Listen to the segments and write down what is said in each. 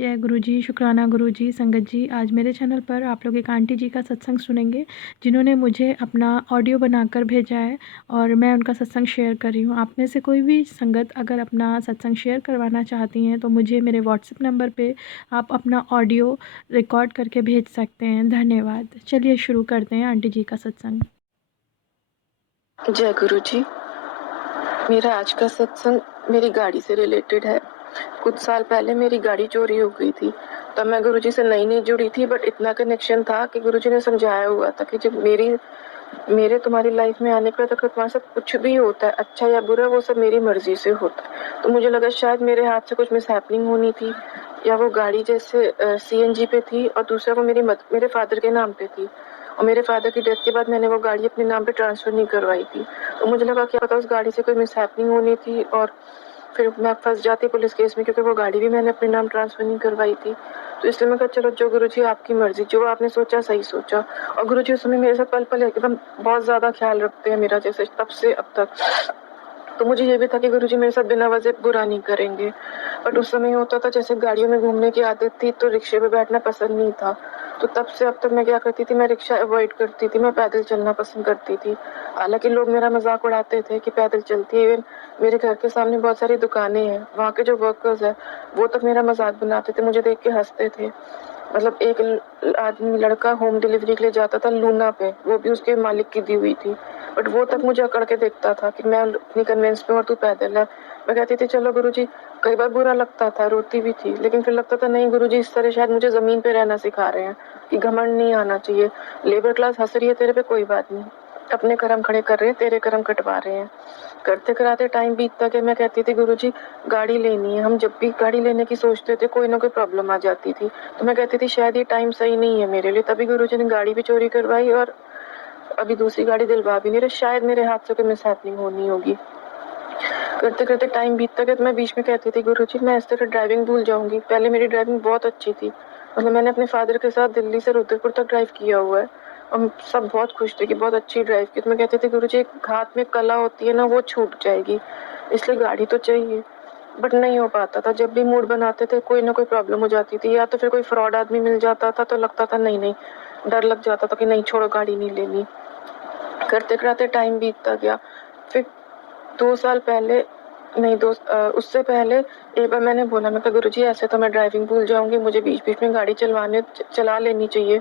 जय गुरु जी, शुक्राना गुरु जी, संगत जी। आज मेरे चैनल पर आप लोग एक आंटी जी का सत्संग सुनेंगे, जिन्होंने मुझे अपना ऑडियो बनाकर भेजा है और मैं उनका सत्संग शेयर कर रही हूँ। आप में से कोई भी संगत अगर अपना सत्संग शेयर करवाना चाहती हैं तो मुझे मेरे व्हाट्सएप नंबर पे आप अपना ऑडियो रिकॉर्ड करके भेज सकते हैं। धन्यवाद। चलिए शुरू करते हैं आंटी जी का सत्संग। जय गुरु जी। मेरा आज का सत्संग मेरी गाड़ी से रिलेटेड है। कुछ साल पहले मेरी गाड़ी चोरी हो गई थी। तब मैं गुरुजी से नई जुड़ी थी, बट इतना कनेक्शन था कि गुरुजी ने समझाया हुआ था कि जब मेरे तुम्हारी लाइफ में आने के बाद अगर तुम्हारे साथ कुछ भी होता है, अच्छा या बुरा, वो सब मेरी मर्जी से होता है। तो मुझे लगा शायद मेरे हाथ से कुछ मिसहैपनिंग होनी थी, या वो गाड़ी जैसे सीएनजी पे थी और दूसरा वो मेरे फादर के नाम पे थी, और मेरे फादर की डेथ के बाद मैंने वो गाड़ी अपने नाम पे ट्रांसफ़र नहीं करवाई थी। तो मुझे लगा क्या पता उस गाड़ी से कोई मिसहैपनिंग होनी थी और फिर मैं फँस जाती पुलिस केस में, क्योंकि वो गाड़ी भी मैंने अपने नाम ट्रांसफ़र नहीं करवाई थी। तो इसलिए मैं कहा चलो जो गुरुजी आपकी मर्ज़ी, जो आपने सोचा सही सोचा। और गुरुजी उस समय मेरे साथ पल-पल एकदम बहुत ज़्यादा ख़्याल रखते हैं मेरा, जैसे तब से अब तक। तो मुझे ये भी था कि गुरुजी मेरे साथ बिना वजह बुरा नहीं करेंगे। बट उस समय होता था जैसे गाड़ियों में घूमने की आदत थी, तो रिक्शे पे बैठना पसंद नहीं था। तो तब से अब तक मैं क्या करती थी, मैं रिक्शा अवॉइड करती थी, मैं पैदल चलना पसंद करती थी। हालाँकि लोग मेरा मज़ाक उड़ाते थे कि पैदल चलती है। इवन मेरे घर के सामने बहुत सारी दुकानें हैं, वहाँ के जो वर्कर्स हैं, वो तक मेरा मज़ाक बनाते थे, मुझे देख के हँसते थे। मतलब एक लड़का होम डिलीवरी के लिए जाता था लूना पे, वो भी उसके मालिक की दी हुई थी। बट वो तक मुझे अकड़ के देखता था कि मैं इतनी कन्विंस में हूँ और तू पैदल है। मैं कहती थी चलो गुरुजी, कई बार बुरा लगता था, रोती भी थी, लेकिन फिर लगता था नहीं गुरुजी इस तरह शायद मुझे ज़मीन पे रहना सिखा रहे हैं कि घमंड नहीं आना चाहिए। लेबर क्लास हँस रही है तेरे पे, कोई बात नहीं, अपने कर्म खड़े कर रहे हैं, तेरे कर्म कटवा रहे हैं। करते कराते टाइम बीतता गया। मैं कहती थी गुरुजी गाड़ी लेनी है। हम जब भी गाड़ी लेने की सोचते थे कोई ना कोई प्रॉब्लम आ जाती थी। तो मैं कहती थी शायद ये टाइम सही नहीं है मेरे लिए। तभी गुरुजी ने गाड़ी भी चोरी करवाई और अभी दूसरी गाड़ी दिलवा भी नहीं रहे। शायद मेरे हाथ से कोई मिसहैपनिंग होनी होगी। करते करते टाइम बीतता गया तो मैं बीच में कहती थी गुरुजी मैं इस तरह ड्राइविंग भूल जाऊंगी। पहले मेरी ड्राइविंग बहुत अच्छी थी, मतलब मैंने अपने फादर के साथ दिल्ली से रुद्रपुर तक ड्राइव किया हुआ है और सब बहुत खुश थे कि बहुत अच्छी ड्राइव की। तो मैं कहती थी गुरुजी एक हाथ में कला होती है ना, वो छूट जाएगी, इसलिए गाड़ी तो चाहिए। बट नहीं हो पाता था। जब भी मूड बनाते थे कोई ना कोई प्रॉब्लम हो जाती थी, या तो फिर कोई फ्रॉड आदमी मिल जाता था, तो लगता था नहीं, डर लग जाता था कि नहीं छोड़ो गाड़ी नहीं लेनी। करते कराते टाइम बीतता गया। फिर 2 साल पहले, नहीं उससे पहले एक बार मैंने बोला, मैं कहा गुरुजी ऐसे तो मैं ड्राइविंग भूल जाऊंगी, मुझे बीच बीच में गाड़ी चला लेनी चाहिए।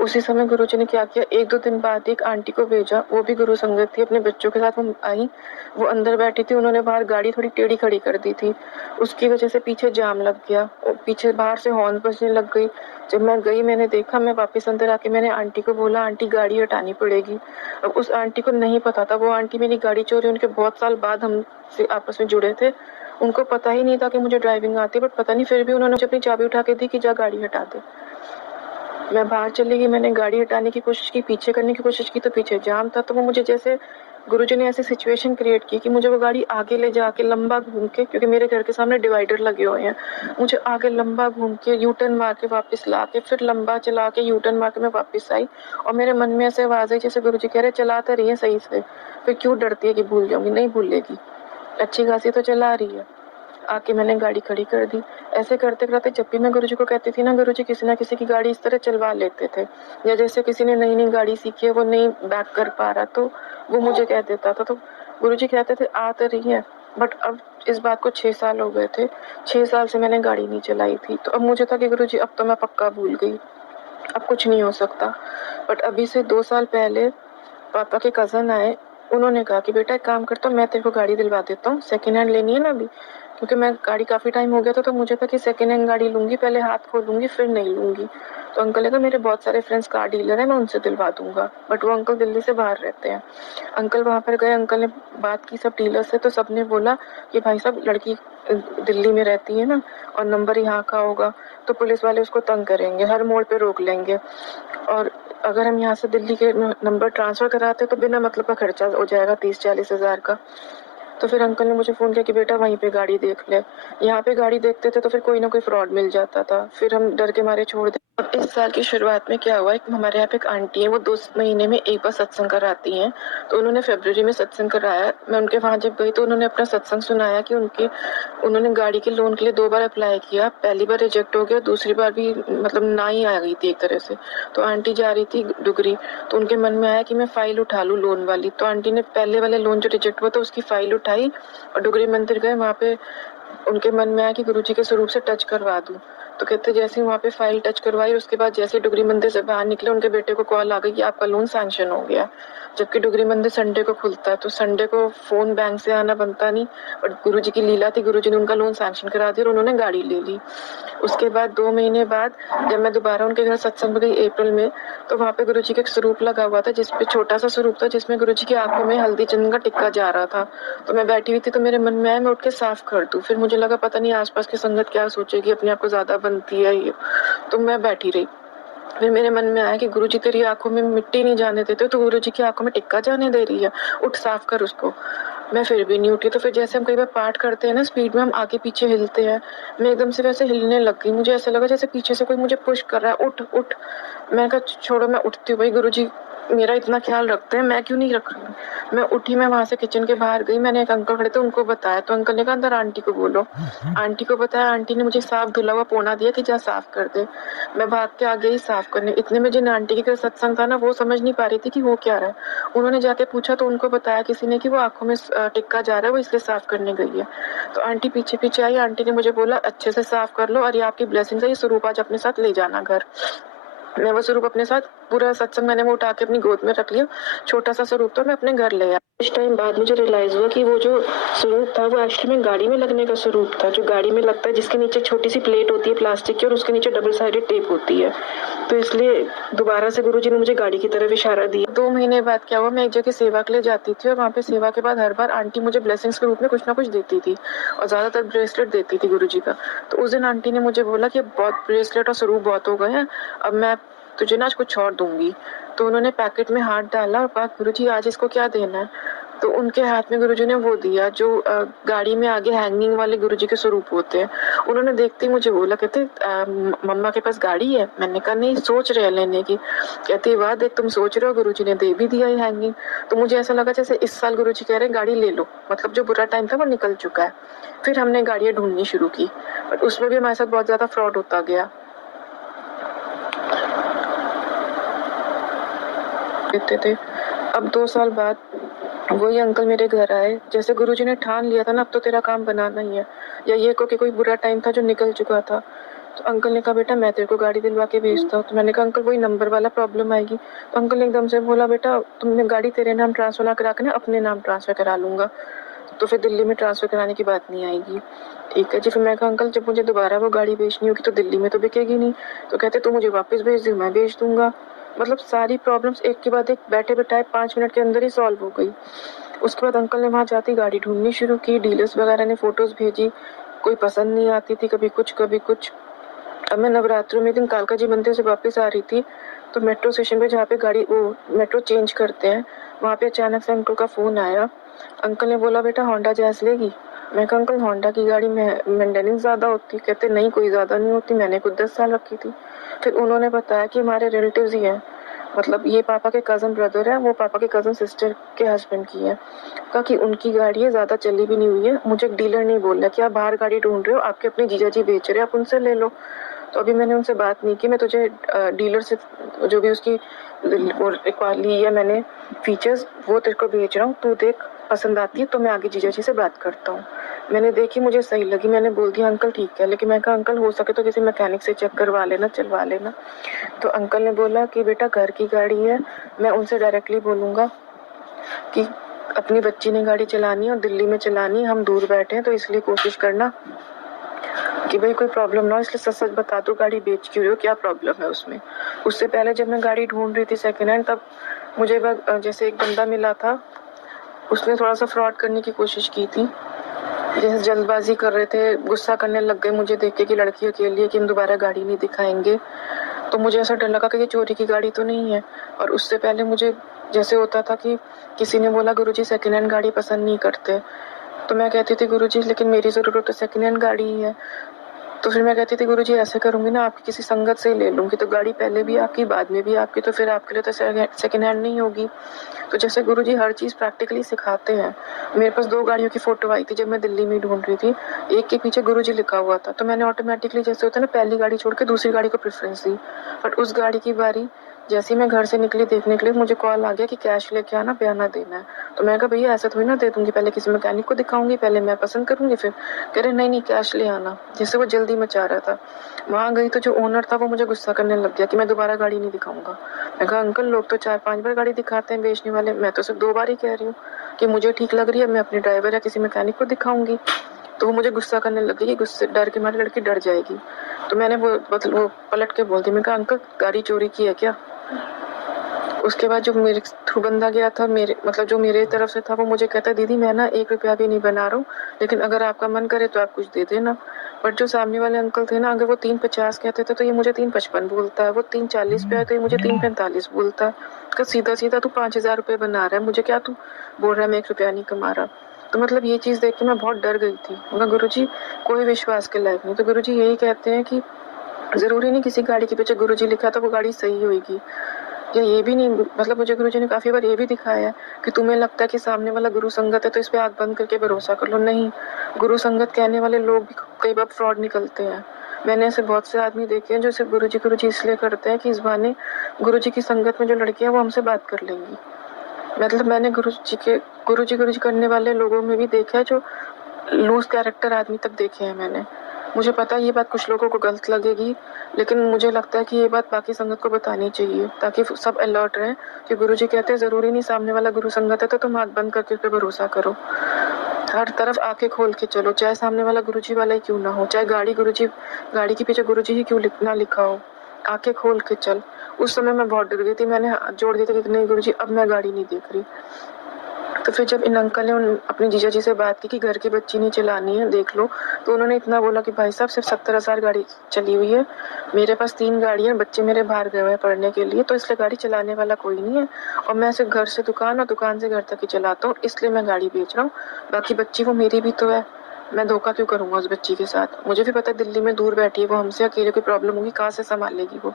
उसी समय गुरुजी ने क्या किया, 1-2 दिन बाद एक आंटी को भेजा, वो भी गुरु संगत थी, अपने बच्चों के साथ वो आई। वो अंदर बैठी थी, उन्होंने बाहर गाड़ी थोड़ी टेढ़ी खड़ी कर दी थी, उसकी वजह से पीछे जाम लग गया और पीछे बाहर से हॉर्न बजने लग गई। जब मैं गई, मैंने देखा, मैं वापस अंदर आके मैंने आंटी को बोला आंटी गाड़ी हटानी पड़ेगी। अब उस आंटी को नहीं पता था, वो आंटी मेरी गाड़ी चोरी उनके बहुत साल बाद हमसे आपस में जुड़े थे। उनको पता ही नहीं था कि मुझे ड्राइविंग आती है, बट पता नहीं फिर भी उन्होंने मुझे अपनी चाबी उठा के दी कि जा गाड़ी हटा दे। मैं बाहर चली गई, मैंने गाड़ी हटाने की कोशिश की, पीछे करने की कोशिश की, तो पीछे जाम था। तो वो मुझे जैसे गुरुजी ने ऐसी सिचुएशन क्रिएट की कि मुझे वो गाड़ी आगे ले जाके लंबा घूम के, क्योंकि मेरे घर के सामने डिवाइडर लगे हुए हैं, मुझे आगे लंबा घूम के यू टर्न मार के वापस ला के फिर लंबा चला के यू टर्न मार के मैं वापस आई। और मेरे मन में ऐसे आवाज़ आई जैसे गुरुजी कह रहे चला तो रही है सही से, फिर क्यों डरती है कि भूल जाऊंगी। नहीं भूलेगी, अच्छी खासी तो चला रही है। आके मैंने गाड़ी खड़ी कर दी। ऐसे करते करते जब भी मैं गुरुजी को कहती थी ना, गुरुजी किसी ना किसी की गाड़ी इस तरह चलवा लेते थे, या जैसे किसी ने नई नई गाड़ी सीखी है, वो नहीं बैक कर पा रहा, तो वो मुझे कह देता था। तो गुरुजी कहते थे आ तो रही है। बट अब इस बात को 6 साल हो गए थे, 6 साल से मैंने गाड़ी नहीं चलाई थी। तो अब मुझे था कि गुरुजी अब तो मैं पक्का भूल गई, अब कुछ नहीं हो सकता। बट अभी से 2 साल पहले पापा के कज़न आए, उन्होंने कहा कि बेटा एक काम करता हूँ, मैं तेरे को गाड़ी दिलवा देता हूँ, सेकंड हैंड लेनी है ना अभी, क्योंकि मैं गाड़ी काफ़ी टाइम हो गया था, तो मुझे था कि सेकंड हैंड गाड़ी लूँगी, पहले हाथ खोलूँगी फिर नहीं लूँगी। तो अंकल ने कहा मेरे बहुत सारे फ्रेंड्स कार डीलर हैं, मैं उनसे दिलवा दूँगा। बट वो अंकल दिल्ली से बाहर रहते हैं। अंकल वहाँ पर गए, अंकल ने बात की सब डीलर से, तो सबने बोला कि भाई साहब लड़की दिल्ली में रहती है ना, और नंबर यहाँ का होगा, तो पुलिस वाले उसको तंग करेंगे, हर मोड़ पे रोक लेंगे, और अगर हम यहाँ से दिल्ली के नंबर ट्रांसफ़र कराते तो बिना मतलब का खर्चा हो जाएगा 30-40 हज़ार का। तो फिर अंकल ने मुझे फ़ोन किया कि बेटा वहीं पे गाड़ी देख ले। यहाँ पे गाड़ी देखते थे तो फिर कोई ना कोई फ्रॉड मिल जाता था, फिर हम डर के मारे छोड़ दे अब इस साल की शुरुआत में क्या हुआ, एक हमारे यहाँ पे एक आंटी है, वो 2 महीने में एक बार सत्संग कराती हैं। तो उन्होंने फ़रवरी में सत्संग कराया। मैं उनके वहाँ जब गई तो उन्होंने अपना सत्संग सुनाया कि उन्होंने गाड़ी के लोन के लिए 2 बार अप्लाई किया। पहली बार रिजेक्ट हो गया, दूसरी बार भी मतलब ना ही आ गई थी एक तरह से। तो आंटी जा रही थी डुगरी, तो उनके मन में आया कि मैं फ़ाइल उठा लूँ लोन वाली। तो आंटी ने पहले वाले लोन जो रिजेक्ट हुआ था उसकी फ़ाइल उठाई और डुगरी मंदिर गए। वहाँ पे उनके मन में आया कि गुरुजी के स्वरूप से टच करवा दूँ। तो कहते जैसे ही वहाँ पे फ़ाइल टच करवाई, उसके बाद जैसे ही डुगरी मंदिर से बाहर निकले, उनके बेटे को कॉल आ गई कि आपका लोन सैंक्शन हो गया। जबकि डुगरी मंदिर संडे को खुलता है, तो संडे को फ़ोन बैंक से आना बनता नहीं, बट गुरुजी की लीला थी, गुरुजी ने उनका लोन सैंक्शन करा दिया और उन्होंने गाड़ी ले ली। उसके बाद 2 महीने बाद जब मैं दोबारा उनके घर सत्संग में गई अप्रैल में, तो वहाँ पे गुरुजी का एक स्वरूप लगा हुआ था, जिसपे छोटा-सा स्वरूप था, जिसमें गुरुजी की आँखों में हल्दी चंदन का टिक्का जा रहा था। तो मैं बैठी हुई थी, तो मेरे मन में आया मैं उठ के साफ कर दूँ। फिर मुझे लगा पता नहीं आस-पास की संगत क्या सोचेगी, अपने आप को ज़्यादा बनती है ये, तो मैं बैठी रही। फिर मेरे मन में आया कि गुरुजी तेरी आँखों में मिट्टी नहीं जाने देते, तो गुरुजी की आँखों में टिक्का जाने दे रही है, उठ साफ कर उसको। मैं फिर भी नहीं उठी। तो फिर जैसे हम कई बार पाठ करते हैं ना स्पीड में, हम आगे-पीछे हिलते हैं, मैं एकदम से वैसे हिलने लग गई। मुझे ऐसा लगा जैसे पीछे से कोई मुझे पुश कर रहा है, उठ, उठ। मैं कहा छोड़ो, मैं उठती हूँ, भाई गुरुजी मेरा इतना ख़्याल रखते हैं, मैं क्यों नहीं रख रही हूँ। मैं उठी, मैं वहाँ से किचन के बाहर गई, मैंने एक अंकल खड़े थे उनको बताया, तो अंकल ने कहा अंदर आंटी को बोलो। आंटी को बताया, आंटी ने मुझे साफ धुला हुआ पोना दिया कि जा साफ कर दे। मैं भाग के आ गई साफ करने। इतने में जिन आंटी के घर सत्संग था ना, वो समझ नहीं पा रही थी कि हो क्या रहा है। उन्होंने जाके पूछा तो उनको बताया किसी ने कि वो आँखों में टिक्का जा रहा है, वो इसलिए साफ करने गई है। तो आंटी पीछे-पीछे आई, आंटी ने मुझे बोला अच्छे से साफ कर लो और ये आपकी ब्लेसिंग्स है, ये स्वरूप आज अपने साथ ले जाना घर। मैं वो स्वरूप अपने साथ पूरा सत्संग मैंने वो उठा के अपनी गोद में रख लिया। छोटा-सा स्वरूप था, मैं अपने घर ले आई। कुछ टाइम बाद मुझे रियलाइज़ हुआ कि वो जो स्वरूप था वो एक्चुअली में गाड़ी में लगने का स्वरूप था, जो गाड़ी में लगता है जिसके नीचे छोटी-सी प्लेट होती है प्लास्टिक की और उसके नीचे डबल साइडेड टेप होती है। तो इसलिए दोबारा से गुरुजी ने मुझे गाड़ी की तरफ इशारा दिया। 2 महीने बाद क्या हुआ, मैं एक जगह सेवा के लिए जाती थी और वहाँ पे सेवा के बाद हर बार आंटी मुझे ब्लेसिंग्स के रूप में कुछ ना कुछ देती थी और ज़्यादातर ब्रेसलेट देती थी गुरुजी का। तो उस दिन आंटी ने मुझे बोला कि अब बहुत ब्रेसलेट और स्वरूप बहुत हो गए हैं, अब मैं तुझे ना आज कुछ और दूँगी। तो उन्होंने पैकेट में हाथ डाला और कहा गुरुजी आज इसको क्या देना है? तो उनके हाथ में गुरुजी ने वो दिया जो गाड़ी में आगे हैंगिंग वाले गुरुजी के स्वरूप होते हैं। उन्होंने देखते ही मुझे बोला, कहते मम्मा के पास गाड़ी है? मैंने कहा नहीं, सोच रहे हैं लेने की। कहती वाह देख तुम सोच रहे हो, गुरुजी ने दे भी दिया ये हैंगिंग। तो मुझे ऐसा लगा जैसे इस साल गुरुजी कह रहे हैं गाड़ी ले लो, मतलब जो बुरा टाइम था वो निकल चुका है। फिर हमने गाड़ियाँ ढूँढनी शुरू की, बट उसमें भी हमारे साथ बहुत ज़्यादा फ्रॉड होता गया। देते थे। अब 2 साल बाद वही अंकल मेरे घर आए, जैसे गुरुजी ने ठान लिया था ना अब तो तेरा काम बनाना ही है, या ये कहो कि कोई बुरा टाइम था जो निकल चुका था। तो अंकल ने कहा बेटा मैं तेरे को गाड़ी दिलवा के भेजता हूँ। तो मैंने कहा अंकल वही नंबर वाला प्रॉब्लम आएगी। तो अंकल ने एकदम से बोला बेटा तुमने गाड़ी तेरे नाम ट्रांसफ़र ना करा के ना अपने नाम ट्रांसफ़र करा लूँगा, तो फिर दिल्ली में ट्रांसफ़र कराने की बात नहीं आएगी। ठीक है जी। फिर मैं कहा अंकल जब मुझे दोबारा वो गाड़ी बेचनी होगी तो दिल्ली में तो बिकेगी नहीं। तो कहते तू मुझे वापस भेज दे, मैं भेज दूँगा। मतलब सारी प्रॉब्लम्स एक के बाद एक बैठे-बिठाए 5 मिनट के अंदर ही सॉल्व हो गई। उसके बाद अंकल ने वहाँ जाते ही गाड़ी ढूँढनी शुरू की, डीलर्स वगैरह ने फ़ोटोज़ भेजी, कोई पसंद नहीं आती थी, कभी कुछ, कभी कुछ। अब मैं नवरात्रों में एक दिन कालका जी मंदिर से वापस आ रही थी, तो मेट्रो स्टेशन पे जहाँ पे गाड़ी वो मेट्रो चेंज करते हैं, वहाँ पे अचानक से अंकल का फ़ोन आया। अंकल ने बोला बेटा होंडा जैज़ लेगी? मैं कहा अंकल होंडा की गाड़ी में मेंटेनेंस ज़्यादा होती है। कहते नहीं कोई ज़्यादा नहीं होती, मैंने खुद 10 साल रखी थी। फिर उन्होंने बताया कि हमारे रिलेटिव्स ही हैं, मतलब ये पापा के कज़न ब्रदर हैं, वो पापा के कज़न सिस्टर के हस्बैंड की हैं। कहा कि उनकी गाड़ी है, ज़्यादा चली भी नहीं हुई है। मुझे एक डीलर ने बोला कि आप बाहर गाड़ी ढूँढ रहे हो, आपके अपने जीजा जी बेच रहे हैं, आप उनसे ले लो। तो अभी मैंने उनसे बात नहीं की, मैं तुझे डीलर से जो भी उसकी वो ली है मैंने फीचर्स वो तेरे को भेज रहा हूँ, तू देख पसंद आती है तो मैं आगे जीजा जी से बात करता हूँ। मैंने देखी, मुझे सही लगी, मैंने बोल दिया अंकल ठीक है, लेकिन मैं कहा अंकल हो सके तो किसी मैकेनिक से चेक करवा लेना, चलवा लेना। तो अंकल ने बोला कि बेटा घर की गाड़ी है, मैं उनसे डायरेक्टली बोलूँगा कि अपनी बच्ची ने गाड़ी चलानी है और दिल्ली में चलानी है, हम दूर बैठे हैं तो इसलिए कोशिश करना कि भाई कोई प्रॉब्लम ना हो, इसलिए सच-सच बता दो गाड़ी बेच क्यों रहे हो, क्या प्रॉब्लम है उसमें। उससे पहले जब मैं गाड़ी ढूँढ रही थी सेकंड हैंड, तब मुझे जैसे एक बंदा मिला था, उसने थोड़ा-सा फ्रॉड करने की कोशिश की थी। जैसे जल्दबाज़ी कर रहे थे, गुस्सा करने लग गए मुझे देख के कि लड़की अकेली है कि हम दोबारा गाड़ी नहीं दिखाएँगे। तो मुझे ऐसा डर लगा कि ये चोरी की गाड़ी तो नहीं है। और उससे पहले मुझे जैसे होता था कि किसी ने बोला गुरुजी सेकंड हैंड गाड़ी पसंद नहीं करते, तो मैं कहती थी गुरुजी लेकिन मेरी ज़रूरत तो सेकंड हैंड गाड़ी ही है। तो फिर मैं कहती थी गुरुजी ऐसे करूँगी ना आपकी किसी संगत से ही ले लूँगी, तो गाड़ी पहले भी आपकी बाद में भी आपकी, तो फिर आपके लिए तो सेकंड हैंड नहीं होगी। तो जैसे गुरुजी हर चीज़ प्रैक्टिकली सिखाते हैं। मेरे पास 2 गाड़ियों की फ़ोटो आई थी जब मैं दिल्ली में ढूँढ रही थी। एक के पीछे गुरुजी लिखा हुआ था, तो मैंने ऑटोमैटिकली जैसे होता है ना पहली गाड़ी छोड़ के दूसरी गाड़ी को प्रेफ़रेंस दी। बट उस गाड़ी की बारी जैसे ही मैं घर से निकली देखने के लिए मुझे कॉल आ गया कि कैश लेके आना, बयाना देना है। तो मैंने कहा भैया ऐसे थोड़ी ना दे दूँगी, पहले किसी मैकेनिक को दिखाऊँगी, पहले मैं पसंद करूँगी फिर। कह रहे नहीं, नहीं कैश ले आना। जैसे वो जल्दी मचा रहा था। वहाँ गई तो जो ओनर था वो मुझे गुस्सा करने लग गया कि मैं दोबारा गाड़ी नहीं दिखाऊँगा। मैंने कहा अंकल लोग तो 4-5 बार गाड़ी दिखाते हैं बेचने वाले, मैं तो सिर्फ़ 2 बार ही कह रही हूँ कि मुझे ठीक लग रही है, मैं अपने ड्राइवर या किसी मैकेनिक को दिखाऊँगी। तो वो मुझे गुस्सा करने लग गई कि गुस्से डर के मारे लड़की डर जाएगी। तो मैंने वो पलट के बोल दिया, मैंने कहा अंकल गाड़ी चोरी की है क्या? उसके बाद जो मेरे थ्रू बंदा गया था मेरे मतलब जो मेरे तरफ से था वो मुझे कहता दीदी मैं ना 1 रुपया भी नहीं बना रहा हूँ, लेकिन अगर आपका मन करे तो आप कुछ दे देना। बट जो सामने वाले अंकल थे ना, अगर वो 3.50 कहते थे तो ये मुझे 3.55 बोलता है, वो 3.40 पे आए तो ये मुझे 3.45 बोलता है। कहा सीधा-सीधा तू 5,000 रुपए बना रहा है, मुझे क्या तू बोल रहा है मैं 1 रुपया नहीं कमा रहा। तो मतलब ये चीज़ देख के मैं बहुत डर गई थी। मगर गुरुजी कोई विश्वास के लायक नहीं। तो गुरुजी यही कहते हैं कि ज़रूरी नहीं किसी गाड़ी के पीछे गुरुजी लिखा तो वो गाड़ी सही होएगी। या ये भी नहीं मतलब मुझे गुरुजी ने काफ़ी बार ये भी दिखाया है कि तुम्हें लगता है कि सामने वाला गुरु संगत है तो इस पे आँख बंद करके भरोसा कर लो। नहीं, गुरु संगत कहने वाले लोग भी कई बार फ्रॉड निकलते हैं। मैंने ऐसे बहुत से आदमी देखे हैं जो सिर्फ़ गुरुजी इसलिए करते हैं कि इस बहाने गुरुजी की संगत में जो लड़कियाँ हैं वो हमसे बात कर लेंगी। मतलब मैंने गुरुजी करने वाले लोगों में भी देखा है जो लूज़ कैरेक्टर आदमी तक देखे हैं मैंने। मुझे पता है ये बात कुछ लोगों को गलत लगेगी, लेकिन मुझे लगता है कि ये बात बाकी संगत को बतानी चाहिए ताकि सब अलर्ट रहें कि गुरुजी कहते हैं ज़रूरी नहीं सामने वाला गुरु संगत है तो तुम आँख बंद करके उस पे भरोसा करो। हर तरफ आँखें खोल के चलो, चाहे सामने वाला गुरुजी वाला ही क्यों ना हो, चाहे गाड़ी के पीछे गुरुजी ही क्यों ना लिखा हो, आँखें खोल के चल। उस समय मैं बहुत डर गई थी, मैंने हाथ जोड़ दिए थे कि नहीं गुरुजी अब मैं गाड़ी नहीं देख रही। तो फिर जब इन अंकल ने अपने जीजा जी से बात की कि घर की बच्ची नहीं चलानी है देख लो, तो उन्होंने इतना बोला कि भाई साहब सिर्फ 70,000 गाड़ी चली हुई है, मेरे पास 3 गाड़ियाँ हैं, बच्चे मेरे बाहर गए हुए हैं पढ़ने के लिए तो इसलिए गाड़ी चलाने वाला कोई नहीं है और मैं सिर्फ घर से दुकान और दुकान से घर तक ही चलाता हूँ इसलिए मैं गाड़ी बेच रहा हूँ, बाकी बच्ची वो मेरी भी तो है, मैं धोखा क्यों करूँगा उस बच्ची के साथ। मुझे भी पता है दिल्ली में दूर बैठी है वो, हमसे अकेले कोई प्रॉब्लम होगी कहाँ से संभालेगी वो।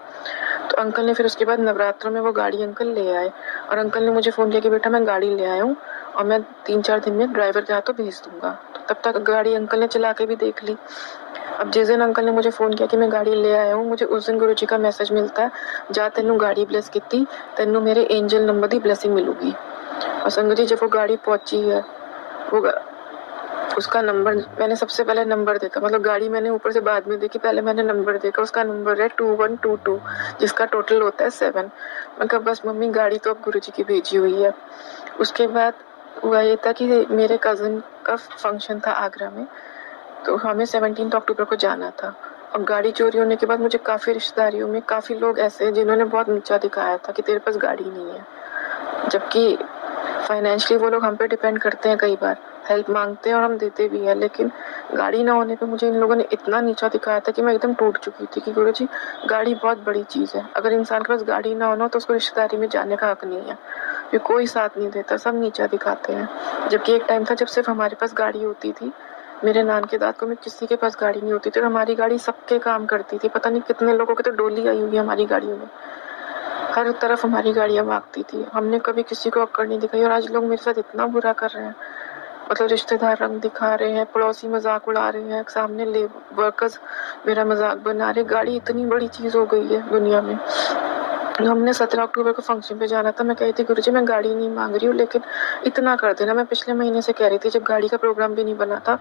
तो अंकल ने फिर उसके बाद नवरात्रों में वो गाड़ी अंकल ले आए और अंकल ने मुझे फ़ोन किया कि बेटा मैं गाड़ी ले आया हूँ और मैं 3-4 दिन में ड्राइवर के हाथों भेज दूँगा। तो तब तक गाड़ी अंकल ने चला के भी देख ली। अब जिस दिन अंकल ने मुझे फ़ोन किया कि मैं गाड़ी ले आया हूँ, मुझे उस दिन गुरुजी का मैसेज मिलता है, जा तेनू गाड़ी ब्लेस कीती, तेनू मेरे एंजल नंबर दी ब्लेसिंग मिलूगी। और संगत जी जब वो गाड़ी पहुँची है, वो उसका नंबर मैंने सबसे पहले नंबर देखा, मतलब गाड़ी मैंने ऊपर से बाद में देखी, पहले मैंने नंबर देखा, उसका नंबर है 2122 जिसका टोटल होता है 7। मैं कहा बस मम्मी गाड़ी तो अब गुरुजी की भेजी हुई है। उसके बाद हुआ ये था कि मेरे कज़न का फंक्शन था आगरा में, तो हमें 17 अक्टूबर को जाना था और गाड़ी चोरी होने के बाद मुझे काफ़ी रिश्तेदारियों में काफ़ी लोग ऐसे हैं जिन्होंने बहुत नीचा दिखाया था कि तेरे पास गाड़ी नहीं है, जबकि फाइनेंशियली वो लोग हम पे डिपेंड करते हैं, कई बार हेल्प मांगते हैं और हम देते भी हैं, लेकिन गाड़ी ना होने पे मुझे इन लोगों ने इतना नीचा दिखाया था कि मैं एकदम टूट चुकी थी कि गुरुजी गाड़ी बहुत बड़ी चीज़ है, अगर इंसान के पास गाड़ी ना हो ना तो उसको रिश्तेदारी में जाने का हक नहीं है, फिर कोई साथ नहीं देता, सब नीचा दिखाते हैं। जबकि एक टाइम था जब सिर्फ हमारे पास गाड़ी होती थी, मेरे नान के दाद को में किसी के पास गाड़ी नहीं होती थी और हमारी गाड़ी सबके काम करती थी, पता नहीं कितने लोगों की तो डोली आई हुई है हमारी गाड़ियों में, हर तरफ हमारी गाड़ियाँ भागती थी, हमने कभी किसी को अक्कड़ नहीं दिखाई और आज लोग मेरे साथ इतना बुरा कर रहे हैं, मतलब रिश्तेदार रंग दिखा रहे हैं, पड़ोसी मजाक उड़ा रहे हैं, सामने वर्कर्स मेरा मजाक बना रहे। गाड़ी इतनी बड़ी चीज़ हो गई है दुनिया में। हमने 17 अक्टूबर को फंक्शन पे जाना था, मैं कह रही थी गुरुजी मैं गाड़ी नहीं मांग रही हूँ लेकिन इतना कर देना, मैं पिछले महीने से कह रही थी जब गाड़ी का प्रोग्राम भी नहीं बना था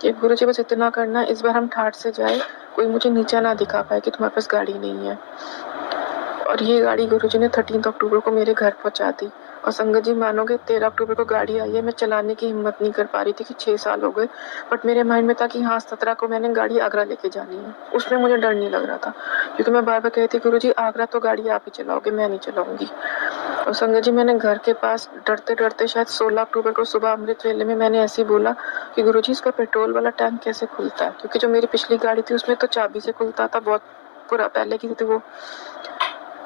कि गुरुजी बस इतना करना इस बार हम ठाट से जाए, कोई मुझे नीचा ना दिखा पाए कि तुम्हारे पास गाड़ी नहीं है। और ये गाड़ी गुरुजी ने 13 अक्टूबर को मेरे घर पहुंचा दी और संगत जी मानोगे 13 अक्टूबर को गाड़ी आई है, मैं चलाने की हिम्मत नहीं कर पा रही थी कि 6 साल हो गए, बट मेरे माइंड में था कि हाँ 17 को मैंने गाड़ी आगरा लेके जानी है, उसमें मुझे डर नहीं लग रहा था क्योंकि मैं बार बार कहती गुरुजी आगरा तो गाड़ी आप ही चलाओगे, मैं नहीं चलाऊंगी। और संगत जी मैंने घर के पास डरते डरते शायद 16 अक्टूबर को सुबह अमृत वेले में मैंने ऐसे ही बोला कि गुरुजी इसका पेट्रोल वाला टैंक कैसे खुलता है, क्योंकि जो मेरी पिछली गाड़ी थी उसमें तो चाबी से खुलता था, बहुत पूरा पहले की थी वो।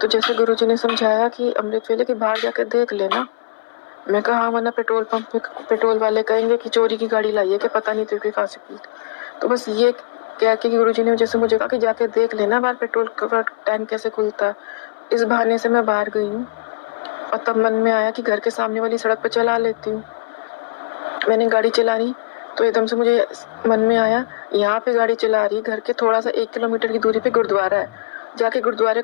तो जैसे गुरुजी ने समझाया कि अमृत वेले के बाहर जाकर देख लेना, मैं कहा हाँ वरना पेट्रोल पंप पे पेट्रोल वाले कहेंगे कि चोरी की गाड़ी लाई है कि पता नहीं तेरे को कहाँ से खुली। तो बस ये क्या कि गुरुजी ने जैसे मुझे कहा कि जाके देख लेना बाहर पेट्रोल का टैंक कैसे खुलता है। इस बहाने से मैं बाहर गई हूँ और तब मन में आया कि घर के सामने वाली सड़क पे चला लेती हूँ। मैंने गाड़ी चलानी तो एकदम से मुझे मन में आया, यहाँ पे गाड़ी चला रही, घर के थोड़ा सा 1 किलोमीटर की दूरी पे गुरुद्वारा है। जाके गुरुद्वारे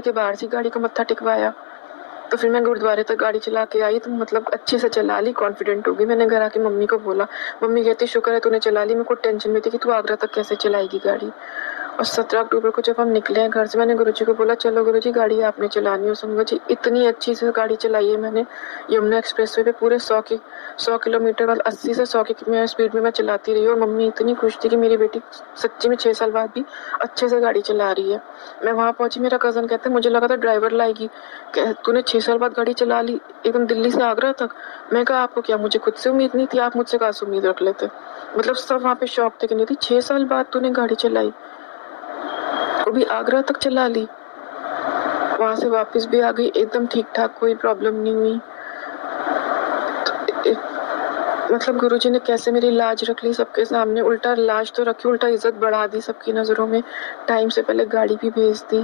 के बाहर से गाड़ी को मत्था टिकवाया। तो फिर मैं गुरुद्वारे तक गाड़ी चला के आई, तो मतलब अच्छे से चला ली, कॉन्फिडेंट हो गई। मैंने घर आके मम्मी को बोला, मम्मी कहती शुक्र है तूने चला ली, मेरे को टेंशन में थी कि तू आगरा तक कैसे चलाएगी गाड़ी। और 17 अक्टूबर को जब हम निकले हैं घर से, मैंने गुरुजी को बोला चलो गुरुजी गाड़ी आपने चलानी है। संगत जी इतनी अच्छी से गाड़ी चलाई है मैंने यमुना एक्सप्रेसवे पे पूरे 100 किलोमीटर वाला 80 से 100 की स्पीड में मैं चलाती रही। और मम्मी इतनी खुश थी कि मेरी बेटी सच्ची में 6 साल बाद भी अच्छे से गाड़ी चला रही है। मैं वहाँ पहुंची, मेरा कज़न कहता है मुझे लगा था ड्राइवर लाएगी, तूने 6 साल बाद गाड़ी चला ली एकदम दिल्ली से आगरा तक। मैं कहा आपको क्या, मुझे खुद से उम्मीद नहीं थी, आप मुझसे कहाँ से उम्मीद रख लेते। मतलब सब वहाँ पे शौक थे कि नहीं थी 6 साल बाद तूने गाड़ी चलाई, वो भी आगरा तक चला ली। वहाँ से वापस भी आ गई एकदम ठीक ठाक, कोई प्रॉब्लम नहीं हुई। मतलब गुरुजी ने कैसे मेरी लाज रख ली सबके सामने, उल्टा लाज तो रखी, उल्टा इज्जत बढ़ा दी सबकी नज़रों में। टाइम से पहले गाड़ी भी भेज दी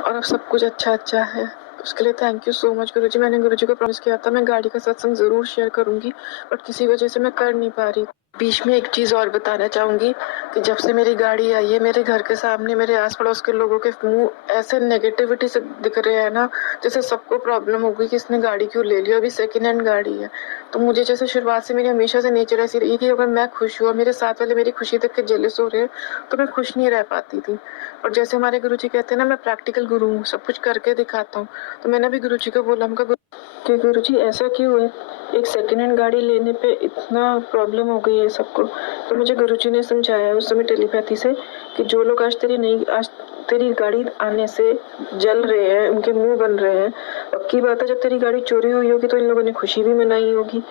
और अब सब कुछ अच्छा है। उसके लिए थैंक यू सो मच गुरुजी। मैंने गुरुजी को प्रॉमिस किया था मैं गाड़ी का सत्संग ज़रूर शेयर करूँगी, बट किसी वजह से मैं कर नहीं पा रही। बीच में एक चीज़ और बताना चाहूँगी कि जब से मेरी गाड़ी आई है, मेरे घर के सामने मेरे आस-पड़ोस के लोगों के मुँह ऐसे नेगेटिविटी से दिख रहे हैं ना, जैसे सबको प्रॉब्लम हो गई कि इसने गाड़ी क्यों ले ली, अभी सेकंड हैंड गाड़ी है। तो मुझे जैसे शुरुआत से मेरी हमेशा से नेचर ऐसी रही कि अगर मैं खुश हूँ और मेरे साथ वाले मेरी खुशी देख के जेलस हो रहे हैं, तो मैं खुश नहीं रह पाती थी। और जैसे हमारे गुरुजी कहते हैं ना, मैं प्रैक्टिकल गुरु हूँ, सब कुछ करके दिखाता हूँ। तो मैंने भी गुरुजी को बोला, मैं कि गुरुजी ऐसा क्यों है? एक सेकंड हैंड गाड़ी लेने पे इतना प्रॉब्लम हो गई है सबको। तो मुझे गुरुजी ने समझाया उस समय टेलीपैथी से कि जो लोग आज तेरी गाड़ी आने से जल रहे हैं, उनके मुंह बन रहे हैं, पक्की बात है जब तेरी गाड़ी चोरी हुई होगी तो इन लोगों ने खुशी भी मनाई होगी।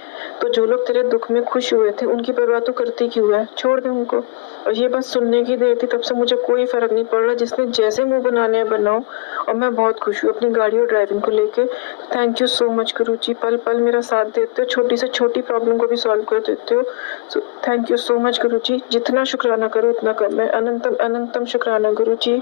तो जो लोग तेरे दुख में खुश हुए थे उनकी परवाह तो करती क्यों है, छोड़ दे उनको। और ये बस सुनने की देर थी, तब से मुझे कोई फर्क नहीं पड़ रहा, जिसने जैसे मुंह बनाने हैं बनाओ। और मैं बहुत खुश हूँ अपनी गाड़ी और ड्राइविंग को लेके। थैंक यू सो मच गुरुजी, पल पल मेरा साथ देते हो, छोटी से छोटी प्रॉब्लम को भी सॉल्व कर देते हो। So thank you so much Guruji, जितना शुक्राना करो उतना कम है। अनंतम अनंतम शुक्राना गुरुजी।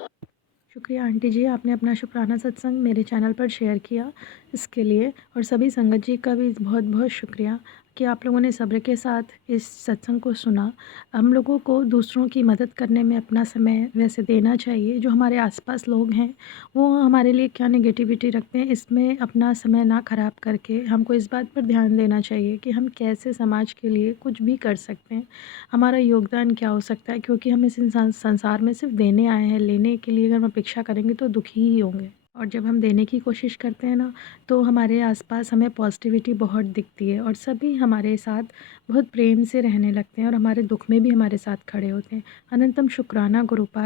शुक्रिया आंटी जी, आपने अपना शुक्राना सत्संग मेरे चैनल पर शेयर किया इसके लिए। और सभी संगत जी का भी बहुत बहुत शुक्रिया कि आप लोगों ने सब्र के साथ इस सत्संग को सुना। हम लोगों को दूसरों की मदद करने में अपना समय वैसे देना चाहिए। जो हमारे आसपास लोग हैं वो हमारे लिए क्या नेगेटिविटी रखते हैं, इसमें अपना समय ना ख़राब करके हमको इस बात पर ध्यान देना चाहिए कि हम कैसे समाज के लिए कुछ भी कर सकते हैं, हमारा योगदान क्या हो सकता है। क्योंकि हम इस संसार में सिर्फ देने आए हैं, लेने के लिए अगर हम अपेक्षा करेंगे तो दुखी ही होंगे। और जब हम देने की कोशिश करते हैं ना, तो हमारे आसपास हमें पॉजिटिविटी बहुत दिखती है और सभी हमारे साथ बहुत प्रेम से रहने लगते हैं और हमारे दुख में भी हमारे साथ खड़े होते हैं। अनंतम शुक्राना गुरुपाद।